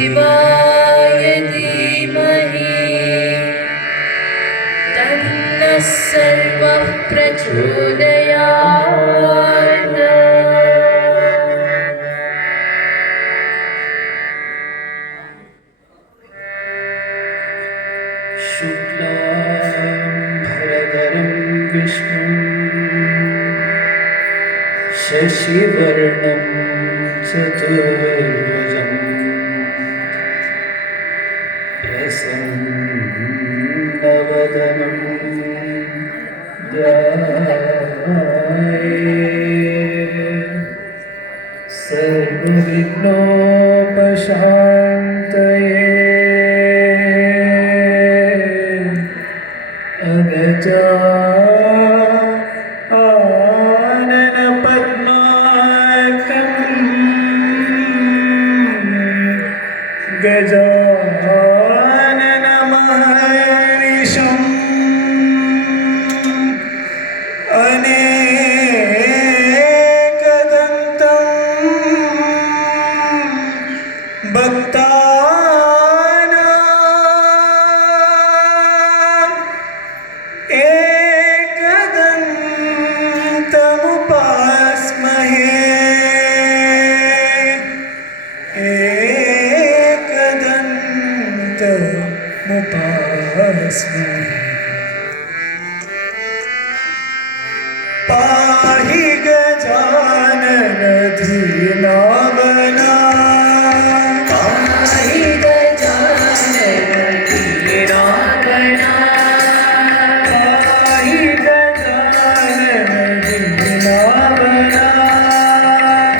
सत्यदेवाय धीमहि तन्नः सर्वः प्रचोदयात्। शुक्लाम्बरधरं विष्णुं शशिवर्णं चतुर्भुजं प्रसन्नवदनं ध्यायेत् सर्वविघ्नोपशान्तये। गजानन पद्मार्कं गजानन महर्निशम् अनेकदन्तं भक्तानां एकदन्तमुपास्महे। पाहि गजानन धीनावना, पाहि गजानन धीनावना, पाहि गजानन धीनावना,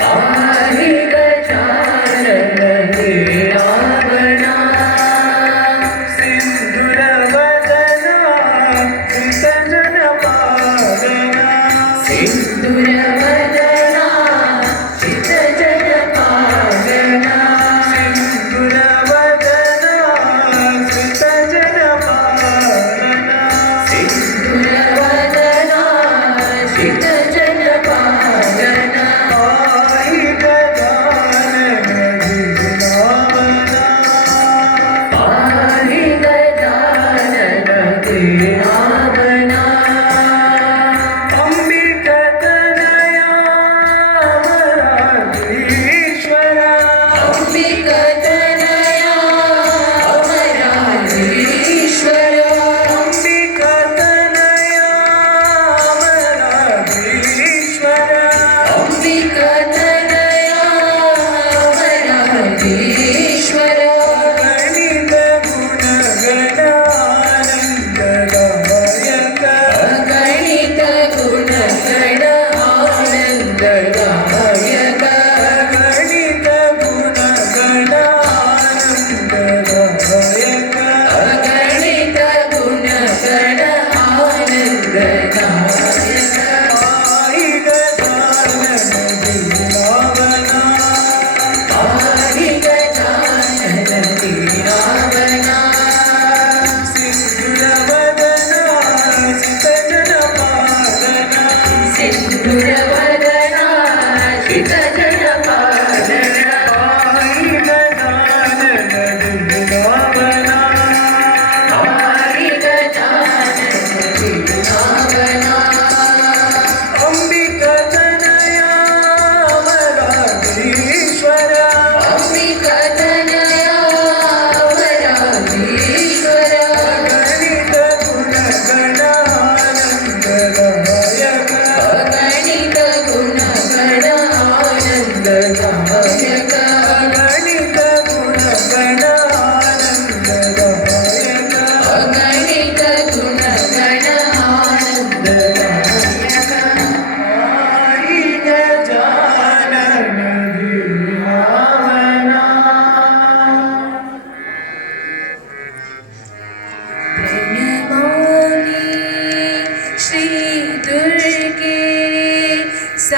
पाहि गजानन धीनावना। सिंधुरवदन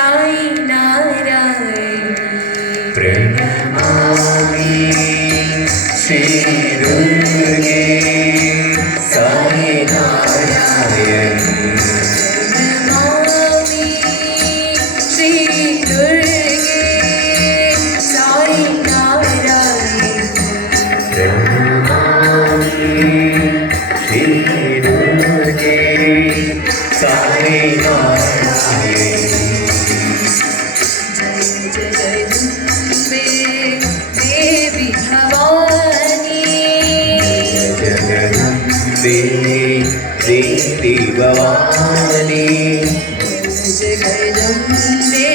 साई नारायण प्रणमामि श्री दुर्गे साई नारायण नमामि श्री दुर्गे साई नारायण प्रणमामि श्री दुर्गे साई नारायण जय जगदम्बे देवी भवानी जगदम्बे देवी भवानी जगदम्बे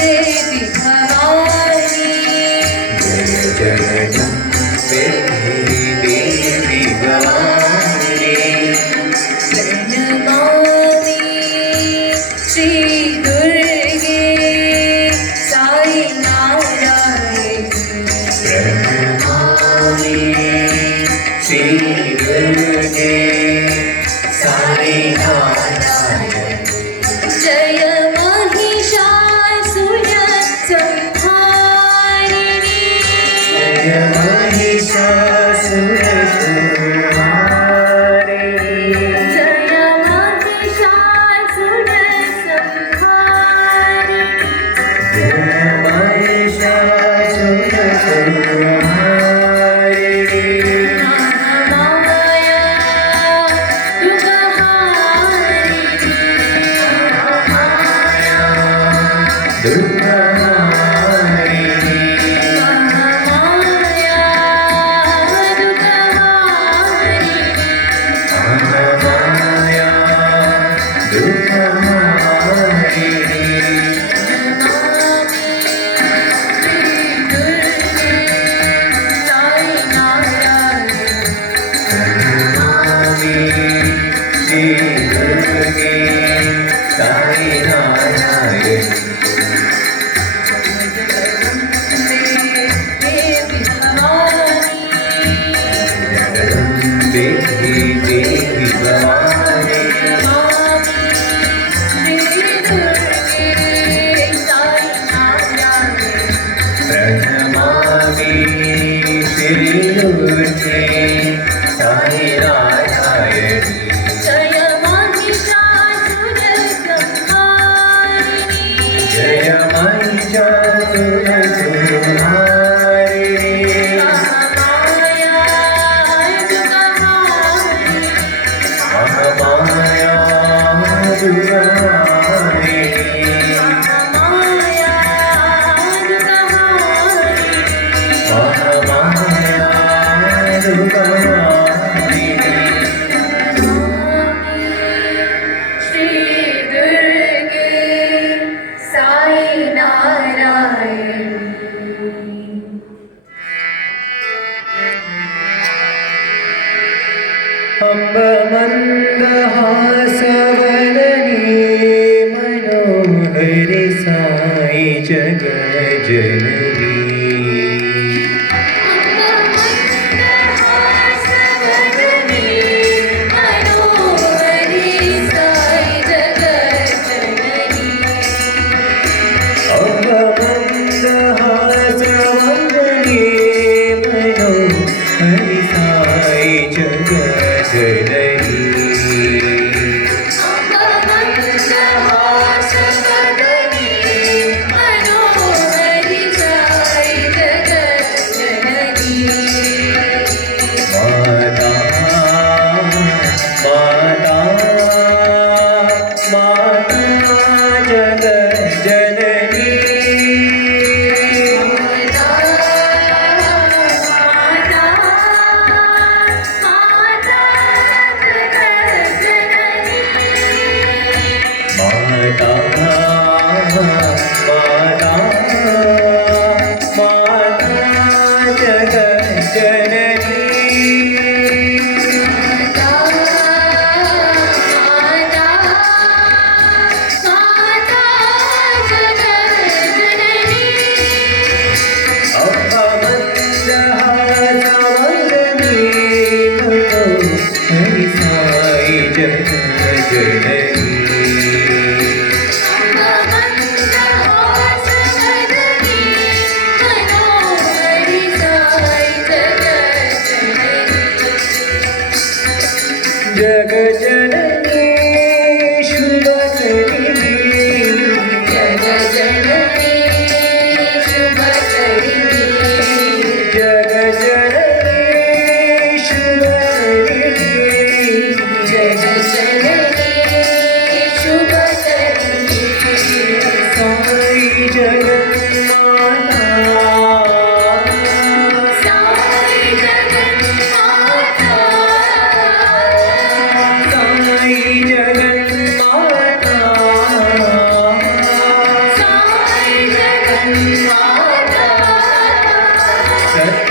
देवी भवानी जगदम्बे देवी भवानी प्रणमामि श्री दुर्गे साई नारायण प्रणमामि श्री दुर्गे साई नारायण जय महिषासुर संहारिणी जय महिषासुरसंहारिणी जय महिषासुर संहारिणी जय महिषासुरसंहारिणी महामाया दुर्गाहारिणी दुर्गाहारिणी महामाया दुर्गाहारिणी नमामि श्री दुर्गे साई नारायण जगदम्बे देवी भवानी प्रणमामि श्री दुर्गे साई नारायण जय महिषासुर संहारिणी जय महिषासुरसंहारिणी महामाया दुर्गाहारिणी महामाया दुर्गाहारिणी महामाया दुर्गाहारिणी महामाया दुर्गाहारिणी श्री दुर्गे साई नारायण अम्ब मन्दहासवदने मनोहरि साई जगज्जननी अम्ब मन्दहासवदने मनोहरि साई जगज्जननी मनोहरि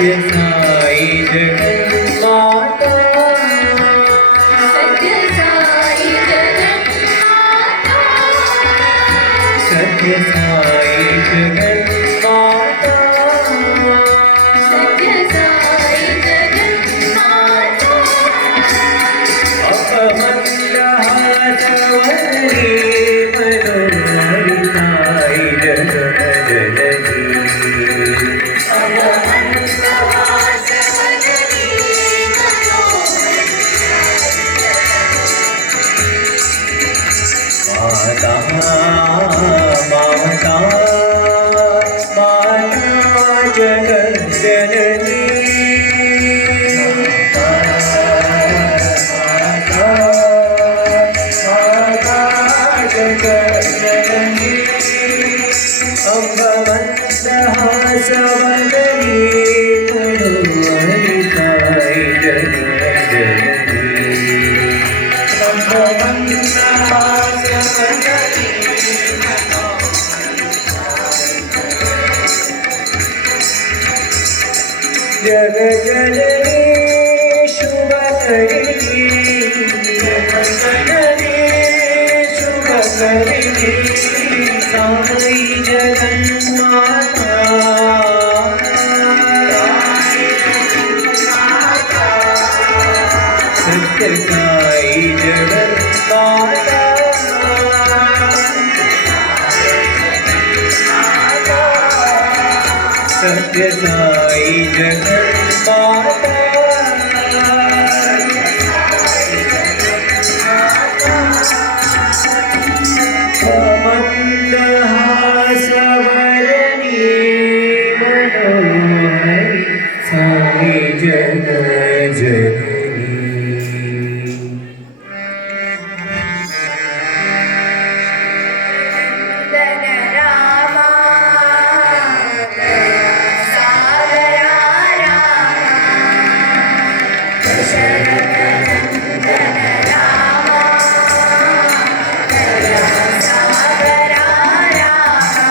साई जगन्माता सत्य साई जगन्माता सत्य साई जगन्माता सत्य साई जगन्माता अपमन्दहासवदनी मनोहरि साई जगज्जननी माता माता माता जगज्जननी माता माता जगज्जननी अम्बमन्दहासवदनी मनोहरि साई जगज्जननी अम्बमन्दहासवदनी जगज्जननी शुभकरिणी जगज्जननी शुभकरिणी साई जगन्माता सत्य साई जगन्माता सत्य साई जगन्माता मंदहासवदनी मनोहरि साई जगज्जननी नंदन रामा सागरा रामा दशरथ नंदन रामा सागरा रामा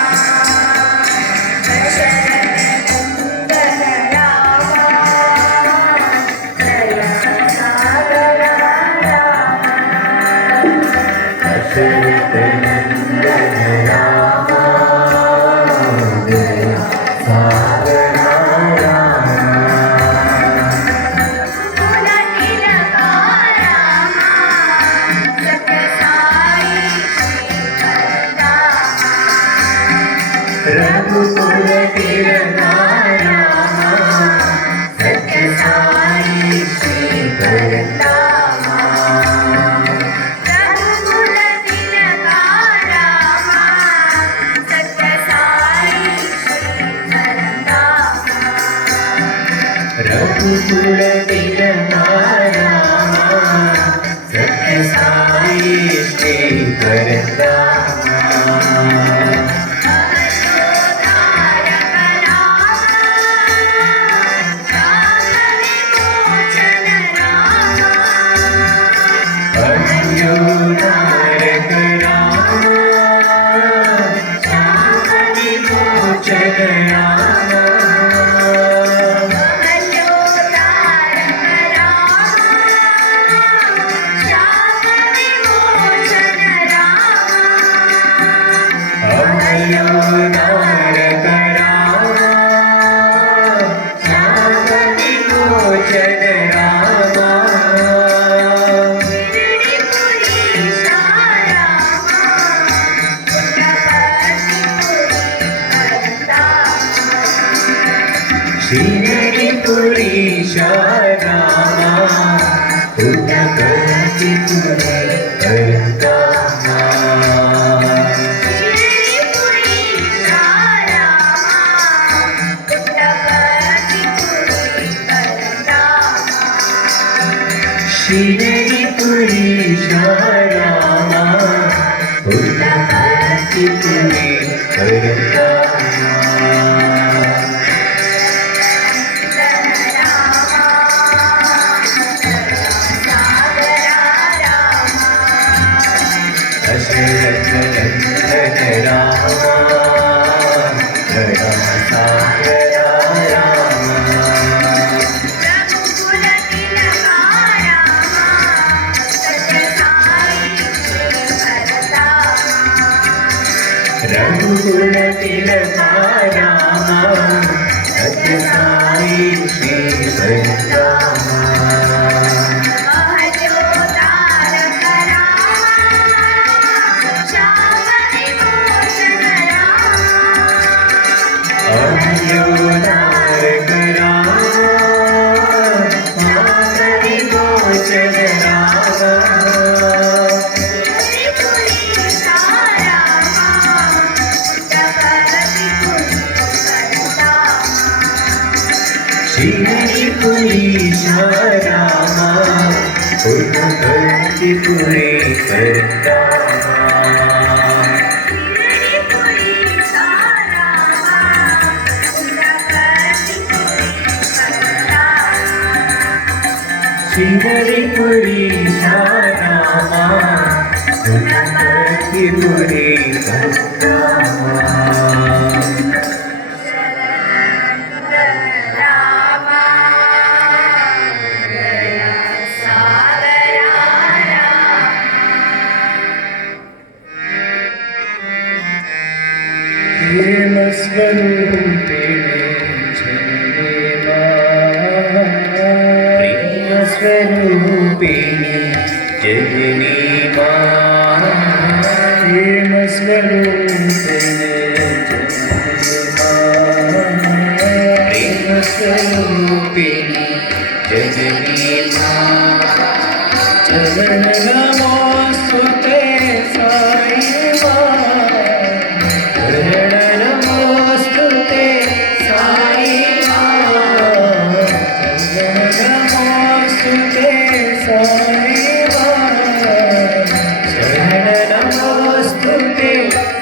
दशरथ नंदन रामा सागरा रघुकुल तिलका रामा सत्य साई श्री परंदामा रघुकुल तिलका रामा सत्य साई श्री परंदामा रघुकुल तिलका रामा सत्य साई श्री परंदामा अवतारक रामा शाप विमोचन रामा अवतारक रामा शाप विमोचन रामा श्रीपुरीशा रामा उदकटिपुरी परंदामा श्रीपुरीशा रामा उदकटिपुरी परंदामा दशरथ नंदन रामा गणा सागरा रामा रघुकुल तिलक राम सत्य साई श्री बलरामा महत्योद्धारक राम श्याम विमोचन राम अभयोदारक राम श्याम विमोचन राम श्रीहरिपुरीशा रामा पुण्यकर्ति पुरे करतामा श्रीहरिपुरीशा रामा पुण्यकर्ति पुरे करतामा प्रेम स्वरूपिणी जननी मां प्रेम स्वरूपिणी प्रेम स्वरूपिणी जननी मां चरण नमोस्तुते साई मां नमोस्तुते साई मां नमोस्तुते साई मां नमोस्तुते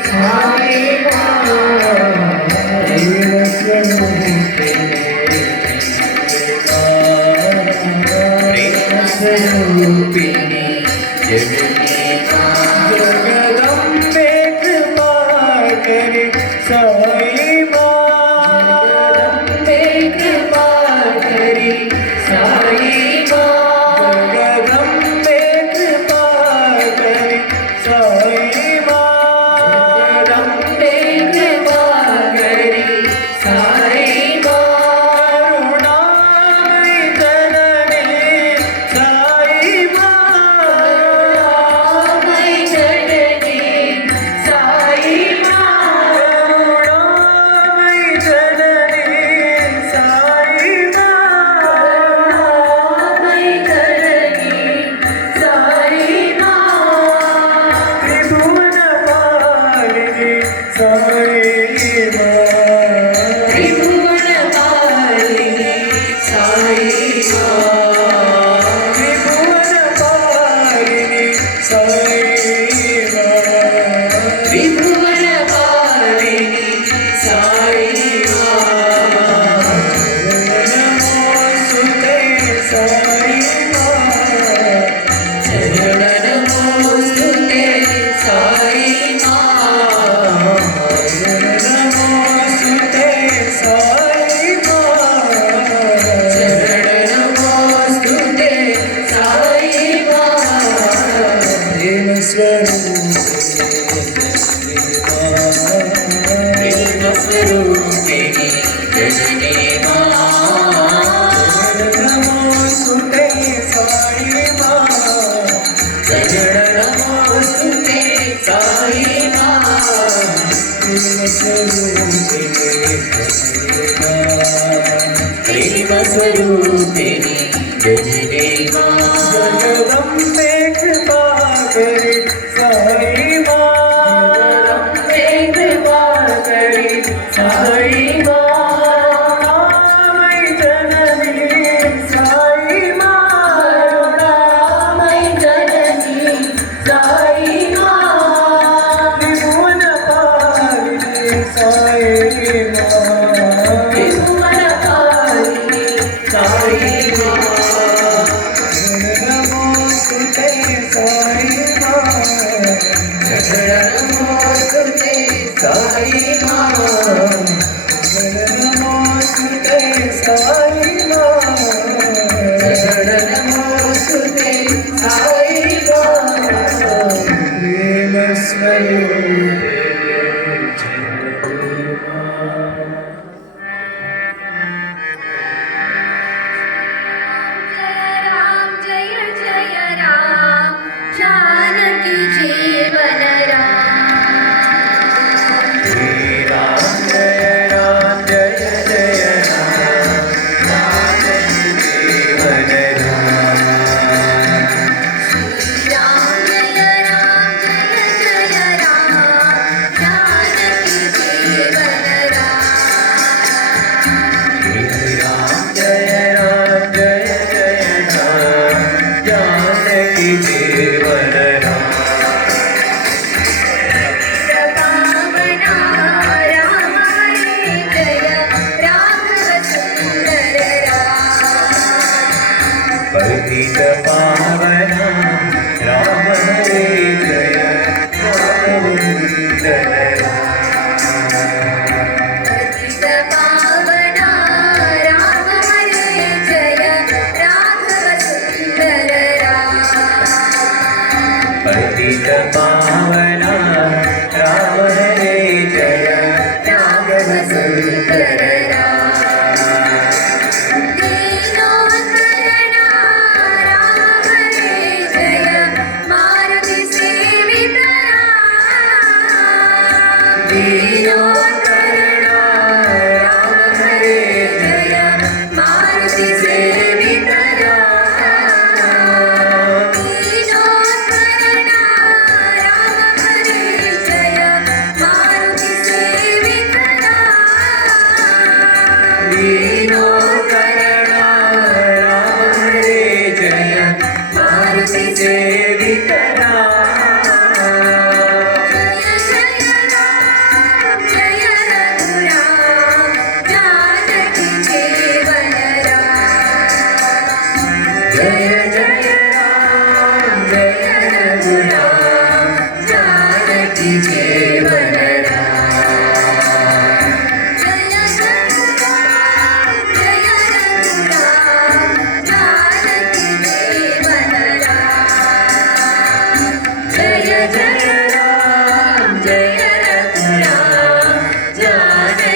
साई मां प्रेम स्वरूपिणी जननी जगदम्बे कृपा करे साई मां कृपा करे साई मां जगदम्बे कृपा करे साई मां जगदम्बे कृपा करे साई मां करुणामयी जननी साई मां जननी साई करुणामयी जननी साई त्रिभुवन पालिनी साई त्रिभुवन पालिनी साई नमोस्तुते साई नमोस्तुते साई नमोस्तुते साई नमोस्तुते साई प्रेम स्वरूपिणी जननी नमोस्तुते साई नमोस्तुते साई प्रेम स्वरूपिणी जननी जगदम्बे कृपा करे साई कृपा करे साई करुणामयी जननी साई करुणामयी जननी साई त्रिभुवन पालिनी साई त्रिभुवन पालिनी साई नमोस्तुते साई नमोस्तुते साई नमोस्तुते साई नमोस्तुते साई प्रेम स्वरूपिणी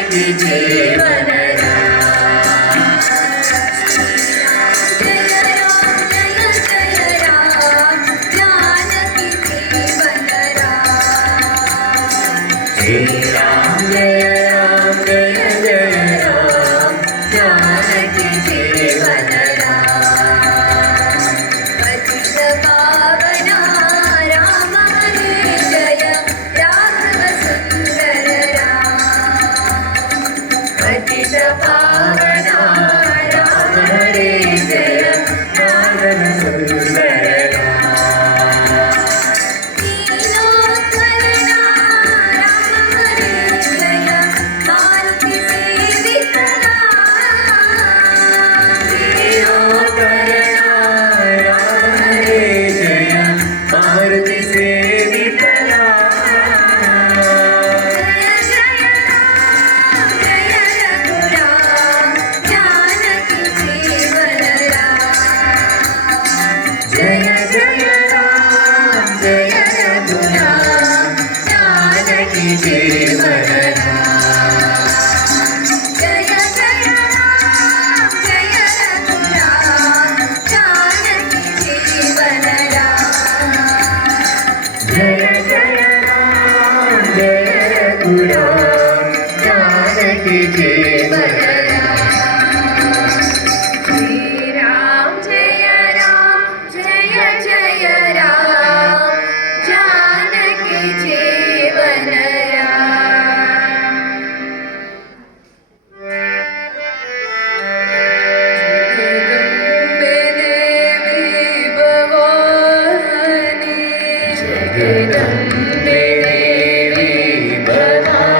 जानकी जीवन श्री राम जय राम जय जय राम जानकी जीवन पतित पावना राम हरे जय राघव सुंदर राम पतित पावना राम हरे जय राघव सुंदर नीलोत्पलना राम हरे जय मारुति सेवितरा राम हरे जय मारुति सेवितरा जय जय राम जय रघुराम जानकी जीवन राम जय जय राम जय रघुराम जानकी जीवन जय जय राम जय रघुराम जानकी जीवन राम जय जय राम जय रघुराम जानकी जीवन श्री राम जय जय राम जानकी जीवन राम जगदम्बे देवी भवानी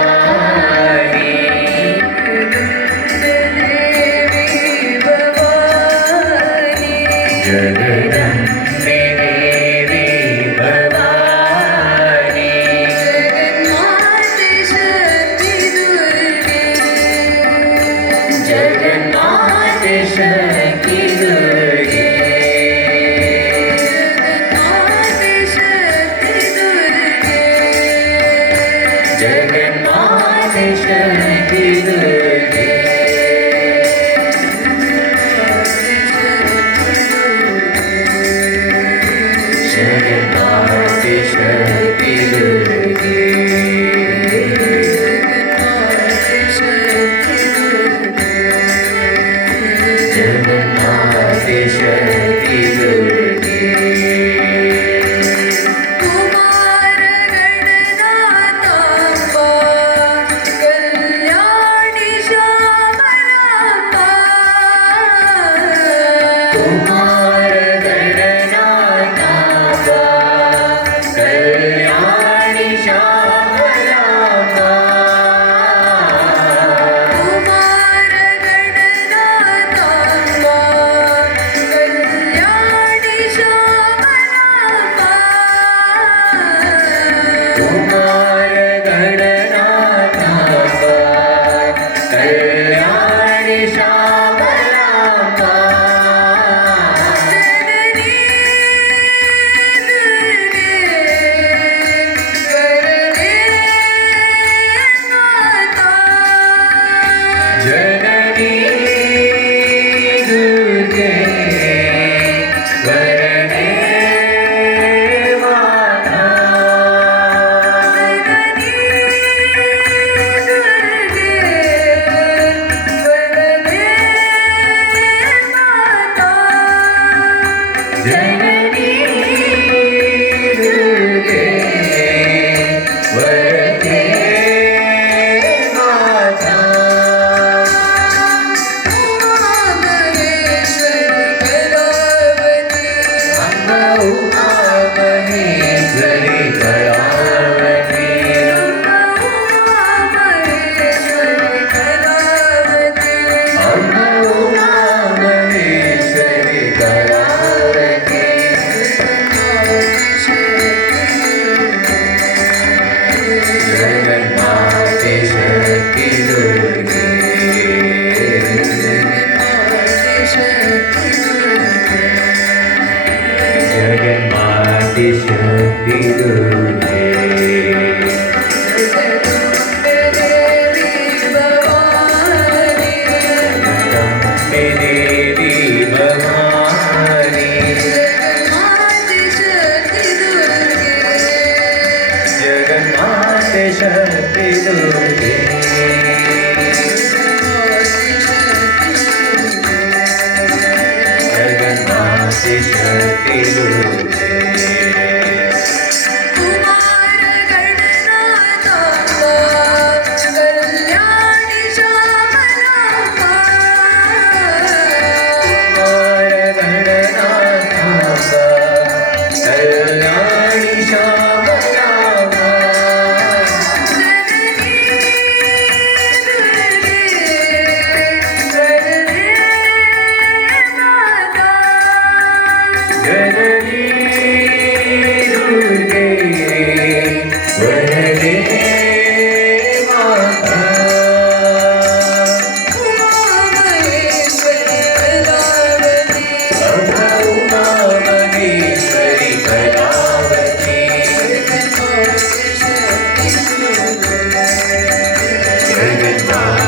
जगदम्बे देवी भवानी जगदम्बे देवी भवानी जगन्नाथ शक्ति दुर्गे जगन्नाथ शक्ति दुर्गे जगन्नाथ शक्ति दुर्गे जगन्नाथ शक्ति दुर्गे कुमार गणनाथांबा कल्याणी शारदा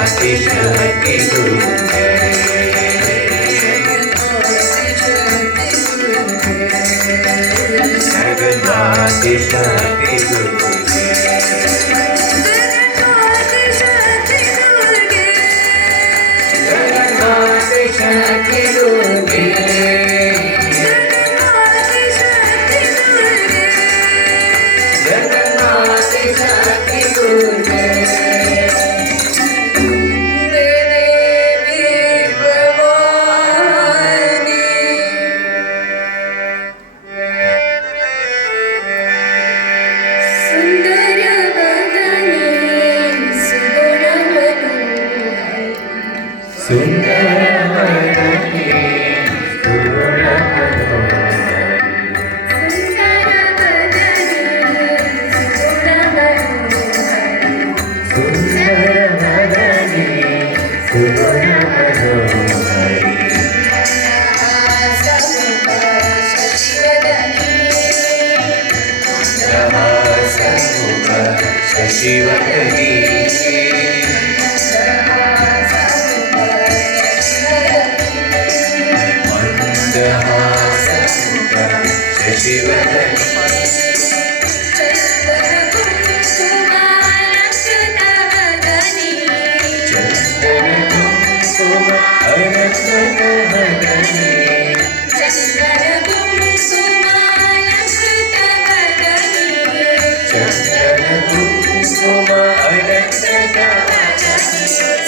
आदिशक्ति दुर्गे जगन्नादिशक्ति दुर्गे जगन्नादिशक्ति दुर्गे जगन्नादिशक्ति दुर्गे सुंदरवदने सुगुणमनोहरि शशिवदने मन्दहासमुख शशिवदने चन्दनकुङ्कुम अलङ्कृतवदने चन्दनकुङ्कुम अलङ्कृतवदने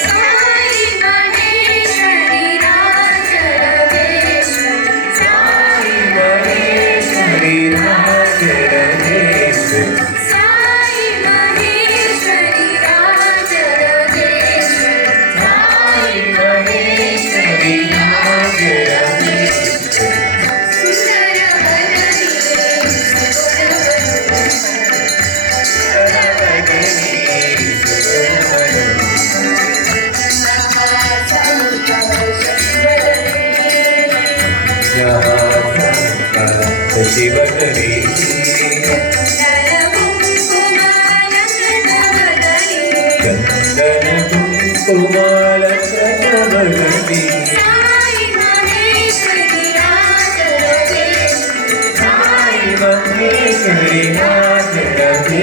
साई महेश्वरी राजराजेश्वरी साई महेश्वरी राजराजेश्वरी शशिवदने चन्दनकुङ्कुमालङ्कृतवदने साई महेश्वरी राजराजेश्वरी साई महेश्वरी राजराजेश्वरी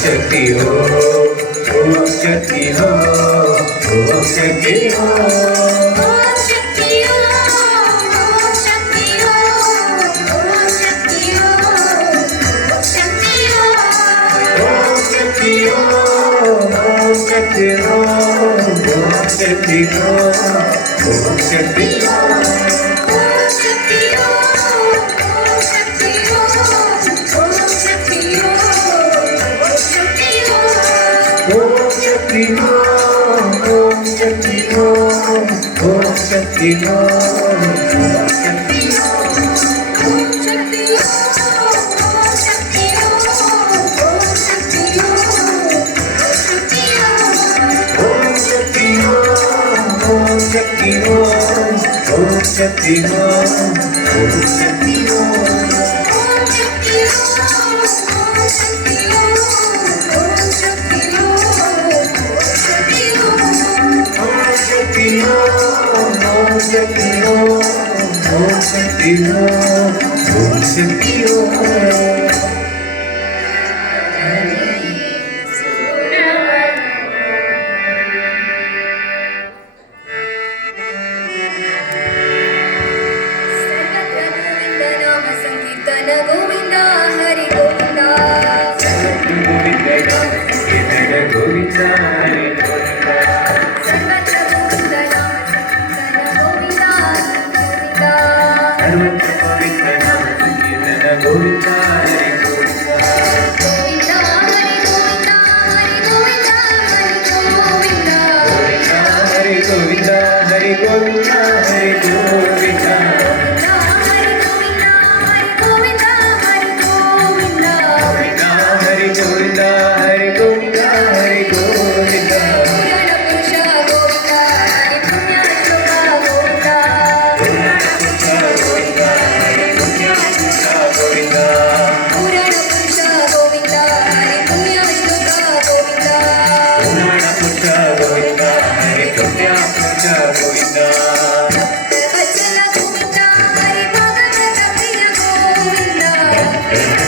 शक्ति हो ओम शक्ति हो ओम शक्ति हो ओम शक्ति हो ओम शक्ति हो ओम शक्ति हो ओम शक्ति हो ओम शक्ति हो ओम शक्ति हो ओम शक्ति हो ओम शक्ति ओम शक्ति हो ओम शक्ति हो ओम शक्ति हो ओम शक्ति हो शक्ति हो ओम शक्ति हो ओम शक्ति हो गोविंद हरि गोविंद गोविंद गोविंद हरि गोविंद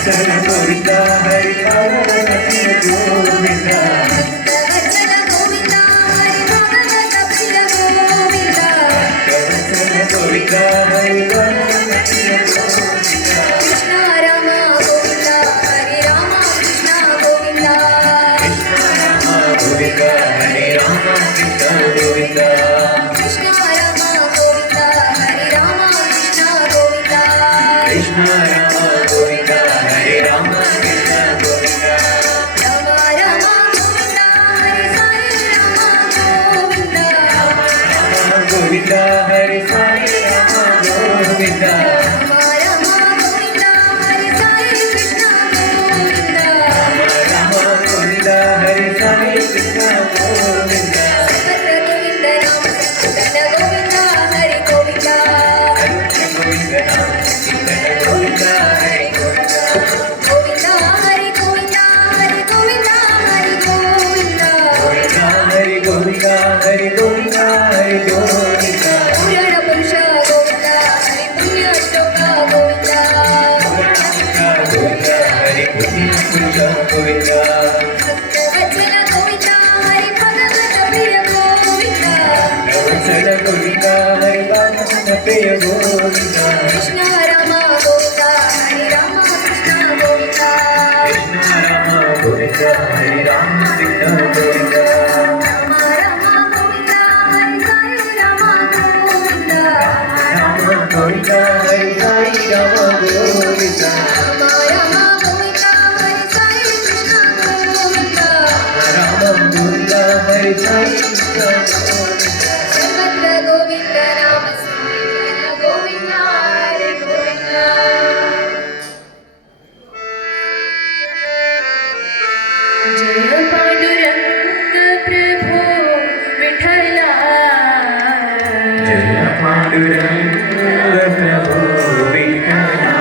ಭಕ್ತವತ್ಸಲ ಗೋವಿಂದ ಹರಿ ಭಾಗವತ ಪ್ರಿಯ ಗೋವಿಂದ ಭಕ್ತವತ್ಸಲ ಗೋವಿಂದ ಹರಿ ಭಾಗವತ ಪ್ರಿಯ ಗೋವಿಂದ ಭಕ್ತವತ್ಸಲ ಗೋವಿಂದ ಹರಿ ಭಾಗವತ ಪ್ರಿಯ ಗೋವಿಂದ ಕೃಷ್ಣ ರಾಮ ಗೋವಿಂದ ಹರಿ ರಾಮ ಕೃಷ್ಣ ಗೋವಿಂದ ಕೃಷ್ಣ ರಾಮ ಗೋವಿಂದ ಹರಿ ರಾಮ ಕೃಷ್ಣ ಗೋವಿಂದ ಕೃಷ್ಣ ರಾಮ ಗೋವಿಂದ ಹರಿ ರಾಮ ಕೃಷ್ಣ ಗೋವಿಂದ ಕೃಷ್ಣ ರಾಮ ಗೋವಿಂದ ಹರಿ ರಾಮ ಕೃಷ್ಣ ಗೋವಿಂದ ರಾಮ ರಾಮ ಗೋವಿಂದ ಹರಿ ಸಾಯಿ ರಾಮ ಗೋವಿಂದ ರಾಮ ಗೋವಿಂದ ಹರಿ ಸಾಯಿ ರಾಮ ಗೋವಿಂದ ರಾಮ ರಾಮ ಗೋವಿಂದ ಹರಿ ಸಾಯಿ ಕೃಷ್ಣ ಗೋವಿಂದ ರಾಮ ಗೋವಿಂದ ಹರಿ ಸಾಯಿ ಕೃಷ್ಣ ಗೋವಿಂದ ಸರ್ವತ್ರ ಗೋವಿಂದ ನಾಮ ಸಂಕೀರ್ತನ ಗೋವಿಂದ ಹರಿ ಗೋವಿಂದ ಗೋವಿಂದ ನಾಮ ಸಂಕೀರ್ತನ ಗೋವಿಂದ ಹರಿ ಗೋವಿಂದ ಗೋವಿಂದ ಹರಿ ಗೋವಿಂದ ಹರಿ ಗೋವಿಂದ ಹರಿ ಗೋವಿಂದ ಹರಿ ಗೋವಿಂದ ಹರಿ ಗೋವಿಂದ ಹರಿ ಗೋವಿಂದ ಪುರಾಣ ಪುರುಷ ಗೋವಿಂದ ಹರಿ ಪುಣ್ಯ ಶ್ಲೋಕ ಗೋವಿಂದ ಗೋವಿಂದ ಹರಿ ಪುಣ್ಯ ಪುರುಷ ಗೋವಿಂದ ಭಕ್ತವತ್ಸಲ ಗೋವಿಂದ ಹರಿ ಭಗವತ ಪ್ರಿಯ ಗೋವಿಂದ ಭಕ್ತವತ್ಸಲ ಗೋವಿಂದ ಹರಿ ಭಾಗವತ ಪ್ರಿಯ ಗೋವಿಂದ ಕೃಷ್ಣ ರಾಮ ಗೋವಿಂದ ಹರಿ ರಾಮ ಕೃಷ್ಣ ಗೋವಿಂದ ಕೃಷ್ಣ ರಾಮ ಗೋವಿಂದ ಹರಿ ರಾಮ ಕೃಷ್ಣ ಗೋವಿಂದ ರಾಮ ರಾಮ ಗೋವಿಂದ ಹರಿ ಸಾಯಿ ರಾಮ ಗೋವಿಂದ ರಾಮ ಗೋವಿಂದ ಹರಿ ಸಾಯಿ ರಾಮ ಗೋವಿಂದ ರಾಮ ರಾಮ ಗೋವಿಂದ ಹರಿ ಸಾಯಿ ಕೃಷ್ಣ ಗೋವಿಂದ ರಾಮ ಗೋವಿಂದ ಹರಿ ಸಾಯಿ ಕೃಷ್ಣ ಗೋವಿಂದ ಸರ್ವತ್ರ ಗೋವಿಂದ ನಾಮ ಸಂಕೀರ್ತನ ಗೋವಿಂದ ಹರಿ ಗೋವಿಂದ जय पांडुरंग प्रभो विठला जय पांडुरंग प्रभो विठ्ठला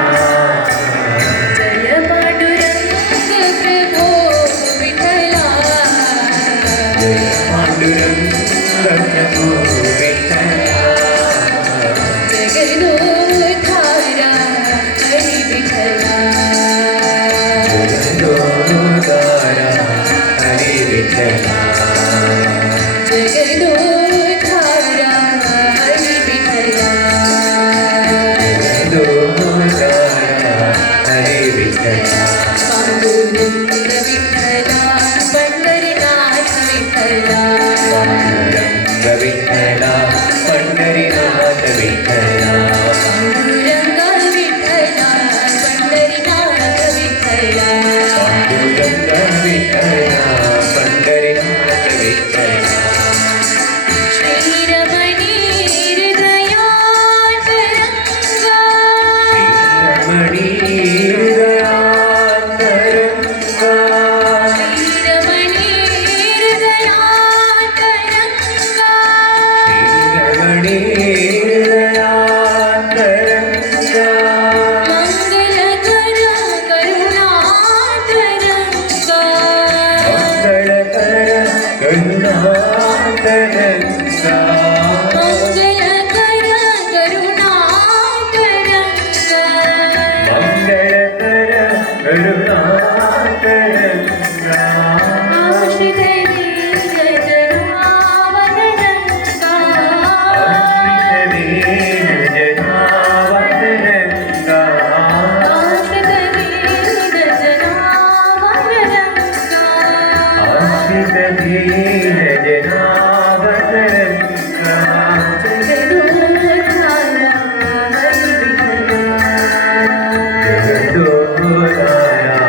जय पांडुरंग प्रभो विठला जय पांडुरंग प्रभो विठ्ठला जगदोधारा हरि विठला जगदोधारा हरि विठ्ठला जगदोधारा हरि विठला जगदोधारा हरि विठ्ठला पांडुरंग विठला पंढरीनाथ विठला पांडुरंग विठ्ठला पंढरीनाथ विठ्ठला पांडुरंग विठला पंढरीनाथ विठला पांडुरंग विठ्ठला पंढरीनाथ विठ्ठला श्रीरमणी हृदयान्तरंगा श्रीरमणी हृदयान्तरंगा श्रीरमणी हृदयान्तरंगा श्रीरमणी हृदयान्तरंगा मंगलकर करुणातरंगा मंगलकर करुणातरंगा मंगलकर करुणातरंगा मंगलकर करुणातरंगा आश्रित दीनजनावदरंगा आश्रित दीनजनावदरंगा आश्रित दीनजनावदरंगा आश्रित दीनजनावदरंगा जगदोधारा हरि विठला जगदोधारा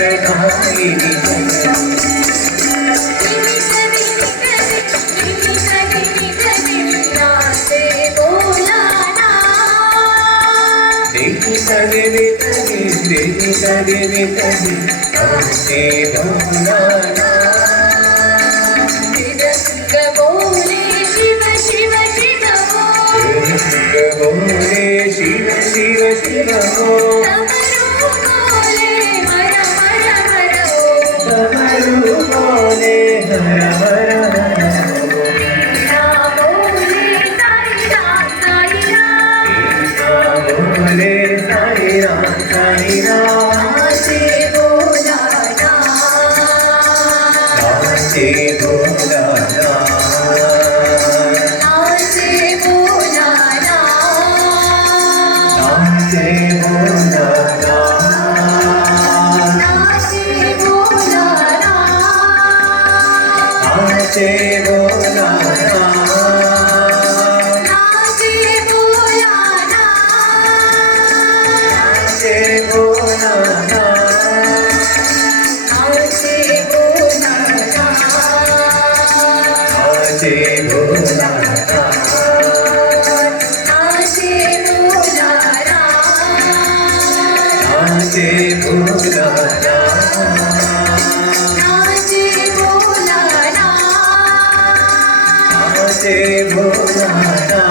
जगदायिनी देवी सगे आते भोलाना बोले शिव शिव शिव बोले शिव शिव शिव हो डमरू बोले हर हर हर डमरू बोले हर हर हर राम बोले साई राम साई राम बोले साई राम साई राम नाचे बोला नाचे भोलाना नाचे बोला नाचे भोलाना नाचे बोला नाचे भोलाना नाचे बोला नाचे भोलाना नाचे बोला नाचे भोलाना नाचे बोला नाचे भोलाना नाचे बोला नाचे भोलाना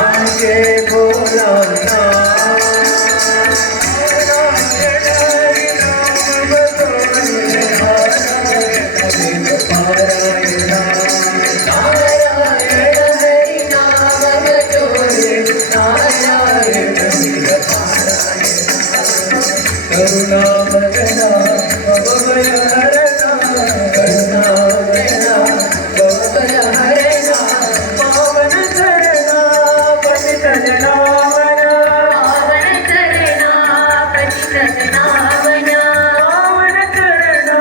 नाचे बोला नाचे भोलाना नारायण हरि नाम जोड़े नारायण करुणामगना भवभयहरना करुणामगना भवभयहरना पावन चरणा पतित जनावना पावन चरणा पतित जनावना पावन चरणा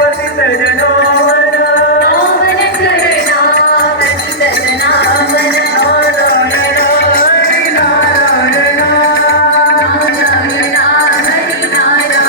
पतित जनावना पावन चरणा पतित जनावना नारायण हरि नारायण नारायण हरि नारायण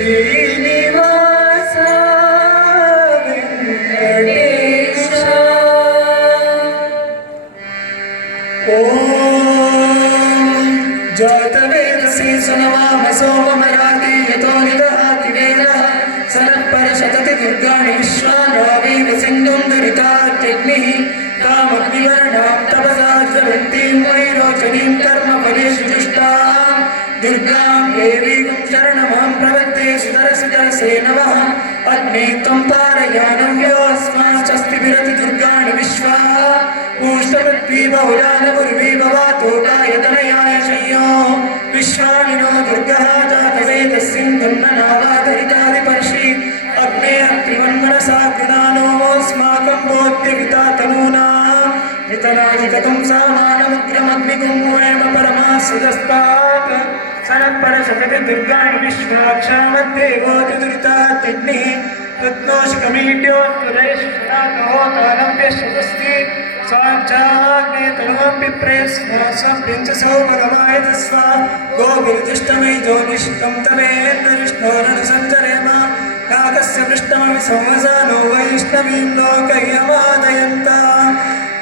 ಶ್ರೀನಿವಾಸ ವೆಂಕಟೇಶ ಓಂ ಜಾತವೇದಸಿ ಸುನವಾಮಸೋ ಮಮರಾತಿ ಯತೋ ನಿದಹಾತಿ ವೇದಃ ಸನತ್ಪರಶತತಿ ದುರ್ಗಾಣಿ ವಿಶ್ವಾನಾವೀವ ಸಿಂಧುಂ ದುರಿತಾತ್ಯಗ್ನಿಃ ಕಾಮಗ್ನಿವರ್ಣಾಂ ತಪಸಾ ಜ್ವಲಂತೀಂ ವೈರೋಚನೀಂ ಕರ್ಮಫಲೇಷು ಜುಷ್ಟಾಂ ದುರ್ಗಾಂ ದೇವೀಂ ಶರಣಮಹಂ ಪ್ರಪದ್ಯೆ ಸುಧರಸುಧರಸೇ ನಮಃ ಅಗ್ನೇ ತ್ವಂ ಪಾರಯಾನವ್ಯೋऽಸ್ಮಾಚ್ಚಸ್ತಿ ವಿರತಿ ದುರ್ಗಾಣಿ ವಿಶ್ವಾ ऊष्टपृथ्वी बहुलान पूर्वी भवातो कायतनयाय शय्यो विश्वानिनो दुर्गः जातवेदः सिन्धुन्ननावाधरितादिपर्षि अग्ने अग्निवन्मनसा गृणानोऽस्माकं बोध्यविता तनूना वितनादिगतं सामानमुग्रमग्निगुं परमासुदस्तात् सनत्परशतति दुर्गाणि विश्वाक्षामद्देवोति दुरितात्यग्निः रत्नोष्कमीड्योत्तरैश्वराकहोतानव्यश्वस्ति स्वाञ्चाग्ने तनुवं विप्रेस्मोऽस्वं पिञ्चसौ भगवायतस्व गोभिर्जिष्टमै ज्योनिष्टं तवेन्द्रविष्णोरनुसञ्चरेम नागस्य पृष्ठमपि संवसानो वैष्णवीं लोकह्यमादयन्त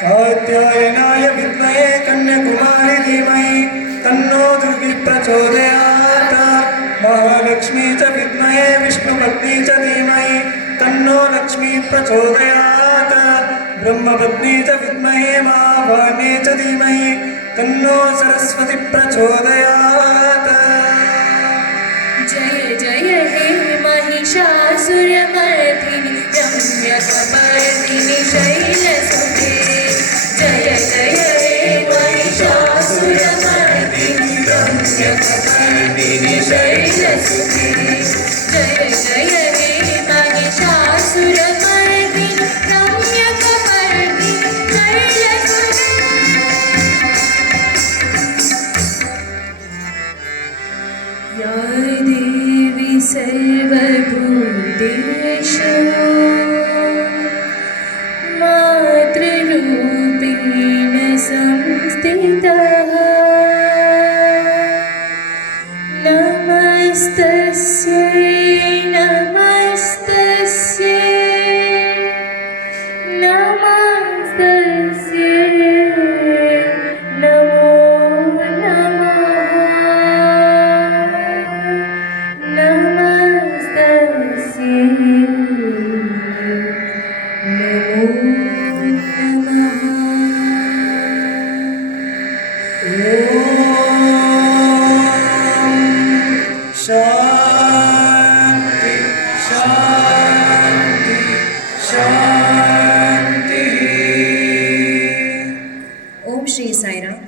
कात्यायनाय विद्महे कन्याकुमारी धीमहि तन्नो दुर्गी प्रचोदयात् महालक्ष्मी च विद्महे विष्णुपत्नी च धीमहि तन्नो लक्ष्मी प्रचोदयात् ब्रह्मपत्नी च विद्महे महाभागे च धीमहि तन्नो सरस्वती प्रचोदयात् जय जय हे महिषासुरमर्दिनि रम्यकपर्दिनि शैलसुते जय जय हे महिषासुरमर्दिनि रम्यकपर्दिनि शैलसुते जय जय हे महिषासुरमर्दिनि रम्यकपर्दिनि शैलसुते या देवी सर्वभूतेषु मातृरूपेण संस्थितः नमस्तस्यै नमस्तस्यै नमस्तस्यै नमो नमः नमस्तस्यै नमो नमः शांति शांति शांति ಓಂ ಶ್ರೀ ಸಾಯಿರಾಮ್.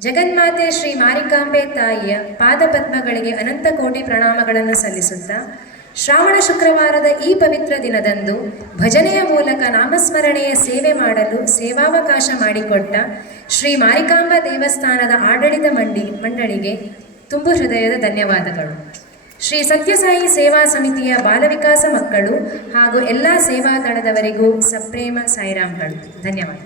ಜಗನ್ಮಾತೆ ಶ್ರೀ ಮಾರಿಕಾಂಬೆ ತಾಯಿಯ ಪಾದಪದ್ಮಗಳಿಗೆ ಅನಂತ ಕೋಟಿ ಪ್ರಣಾಮಗಳನ್ನು ಸಲ್ಲಿಸುತ್ತಾ ಶ್ರಾವಣ ಶುಕ್ರವಾರದ ಈ ಪವಿತ್ರ ದಿನದಂದು ಭಜನೆಯ ಮೂಲಕ ನಾಮಸ್ಮರಣೆಯ ಸೇವೆ ಮಾಡಲು ಸೇವಾವಕಾಶ ಮಾಡಿಕೊಟ್ಟ ಶ್ರೀ ಮಾರಿಕಾಂಬ ದೇವಸ್ಥಾನದ ಆಡಳಿತ ಮಂಡಳಿಗೆ ತುಂಬು ಹೃದಯದ ಧನ್ಯವಾದಗಳು. ಶ್ರೀ ಸತ್ಯಸಾಯಿ ಸೇವಾ ಸಮಿತಿಯ ಬಾಲವಿಕಾಸ ಮಕ್ಕಳು ಹಾಗೂ ಎಲ್ಲ ಸೇವಾ ದಳದವರಿಗೂ ಸಪ್ರೇಮ ಸಾಯಿರಾಮ್ಗಳು. ಧನ್ಯವಾದ.